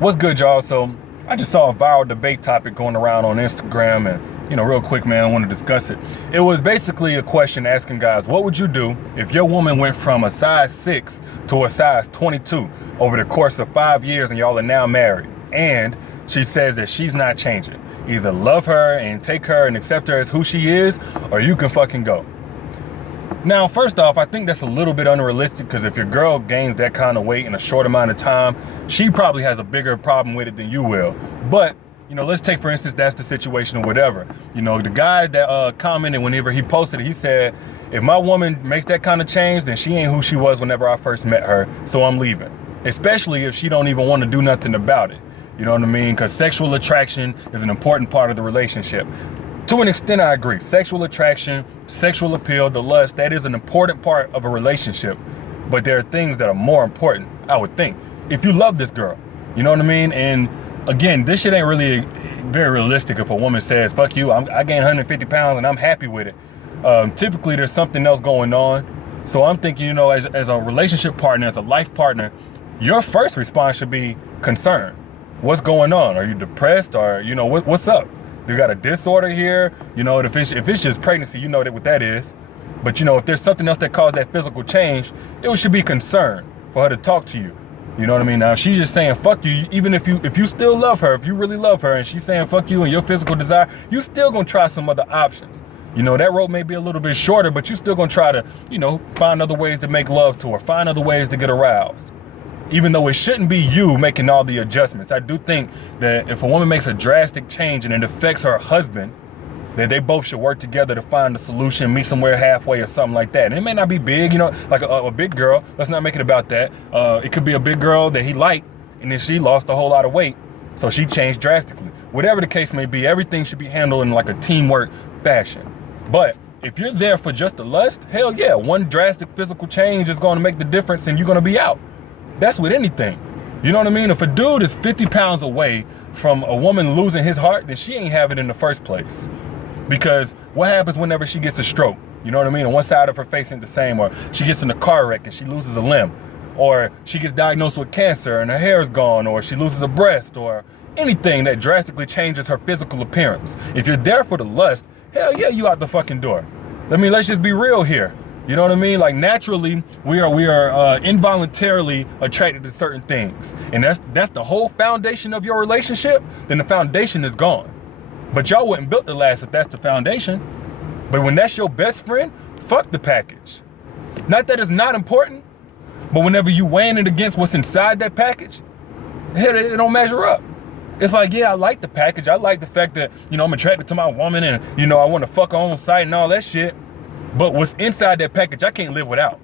What's good, y'all? So I just saw a viral debate topic going around on Instagram, and real quick, man, I want to discuss it. It was basically a question asking guys, what would you do if your woman went from a size 6 to a size 22 over the course of 5 years and y'all are now married? And she says that she's not changing. Either love her and take her and accept her as who she is, or you can fucking go. Now, first off, I think that's a little bit unrealistic because if your girl gains that kind of weight in a short amount of time, she probably has a bigger problem with it than you will. But, let's take, for instance, that's the situation or whatever. The guy that commented whenever he posted it, he said, if my woman makes that kind of change, then she ain't who she was whenever I first met her, so I'm leaving. Especially if she don't even want to do nothing about it. You know what I mean? Because sexual attraction is an important part of the relationship. To an extent, I agree. Sexual attraction, sexual appeal, the lust, that is an important part of a relationship. But there are things that are more important, I would think. If you love this girl, you know what I mean? And again, this shit ain't really very realistic if a woman says, fuck you, I gained 150 pounds and I'm happy with it. Typically, there's something else going on. So I'm thinking, as a relationship partner, as a life partner, your first response should be concern. What's going on? Are you depressed? Or, what's up? You got a disorder here, if it's just pregnancy, you know what that is. But if there's something else that caused that physical change, it should be concern for her to talk to you. You know what I mean? Now, if she's just saying fuck you, even if you still love her, if you really love her and she's saying fuck you and your physical desire, you still gonna try some other options. That rope may be a little bit shorter, but you still gonna try to, find other ways to make love to her, find other ways to get aroused. Even though it shouldn't be you making all the adjustments. I do think that if a woman makes a drastic change and it affects her husband, that they both should work together to find a solution, meet somewhere halfway or something like that. And it may not be big, like a big girl. Let's not make it about that. It could be a big girl that he liked, and then she lost a whole lot of weight, so she changed drastically. Whatever the case may be, everything should be handled in like a teamwork fashion. But if you're there for just the lust, hell yeah, one drastic physical change is going to make the difference and you're going to be out. That's with anything. You know what I mean? If a dude is 50 pounds away from a woman losing his heart, then she ain't have it in the first place. Because what happens whenever she gets a stroke? You know what I mean? And one side of her face ain't the same, or she gets in a car wreck and she loses a limb, or she gets diagnosed with cancer and her hair is gone, or she loses a breast, or anything that drastically changes her physical appearance. If you're there for the lust, hell yeah, you out the fucking door. Let's just be real here. You know what I mean? Like naturally, we are involuntarily attracted to certain things, and that's the whole foundation of your relationship. Then the foundation is gone. But y'all wouldn't build to last if that's the foundation. But when that's your best friend, fuck the package. Not that it's not important, but whenever you weighing it against what's inside that package, it don't measure up. It's like, yeah, I like the package. I like the fact that I'm attracted to my woman, and I want to fuck her on sight and all that shit. But what's inside that package, I can't live without.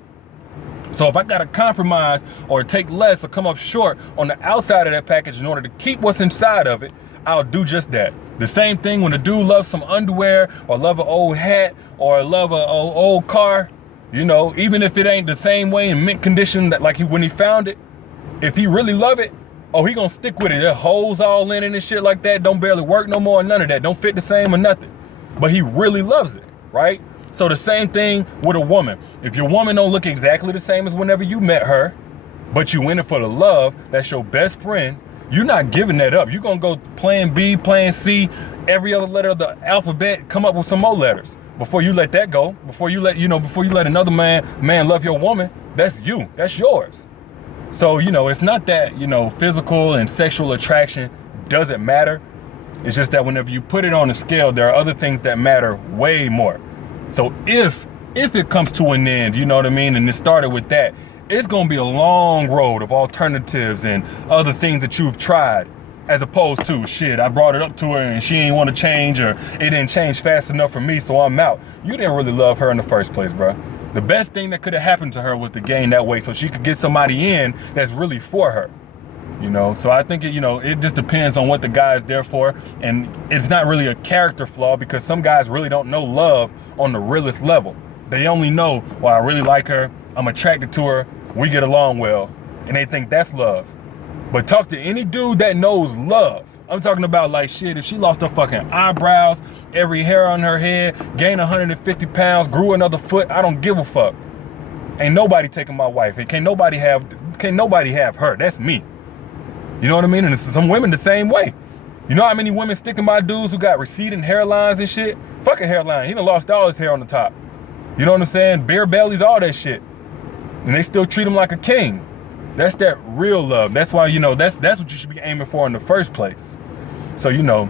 So if I gotta compromise or take less or come up short on the outside of that package in order to keep what's inside of it, I'll do just that. The same thing when a dude loves some underwear or love an old hat or love an old car, even if it ain't the same way in mint condition that like when he found it, if he really love it, he gonna stick with it. There holes all in it and shit like that, don't barely work no more, none of that, don't fit the same or nothing. But he really loves it, right? So the same thing with a woman. If your woman don't look exactly the same as whenever you met her, but you in it for the love, that's your best friend, you're not giving that up. You're gonna go plan B, plan C, every other letter of the alphabet, come up with some more letters. Before you let that go, before you let another man love your woman, that's you, that's yours. So, it's not that, physical and sexual attraction doesn't matter. It's just that whenever you put it on a scale, there are other things that matter way more. So if it comes to an end, you know what I mean, and it started with that, it's going to be a long road of alternatives and other things that you've tried, as opposed to, shit, I brought it up to her and she ain't want to change, or it didn't change fast enough for me, so I'm out. You didn't really love her in the first place, bro. The best thing that could have happened to her was to gain that weight so she could get somebody in that's really for her. So I think it just depends on what the guy is there for, and it's not really a character flaw because some guys really don't know love on the realest level. They only know, well, I really like her, I'm attracted to her, we get along well, and they think that's love. But talk to any dude that knows love. I'm talking about like shit, if she lost her fucking eyebrows, every hair on her head, gained 150 pounds, grew another foot, I don't give a fuck. Ain't nobody taking my wife, and can't nobody have her, that's me. You know what I mean? And it's some women the same way. You know how many women sticking by dudes who got receding hairlines and shit? Fuck a hairline. He done lost all his hair on the top. You know what I'm saying? Bare bellies, all that shit. And they still treat him like a king. That's that real love. That's why, you know, that's what you should be aiming for in the first place. So, you know,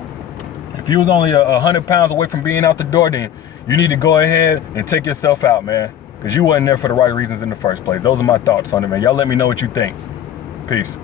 if you was only 100 pounds away from being out the door, then you need to go ahead and take yourself out, man. Because you wasn't there for the right reasons in the first place. Those are my thoughts on it, man. Y'all let me know what you think. Peace.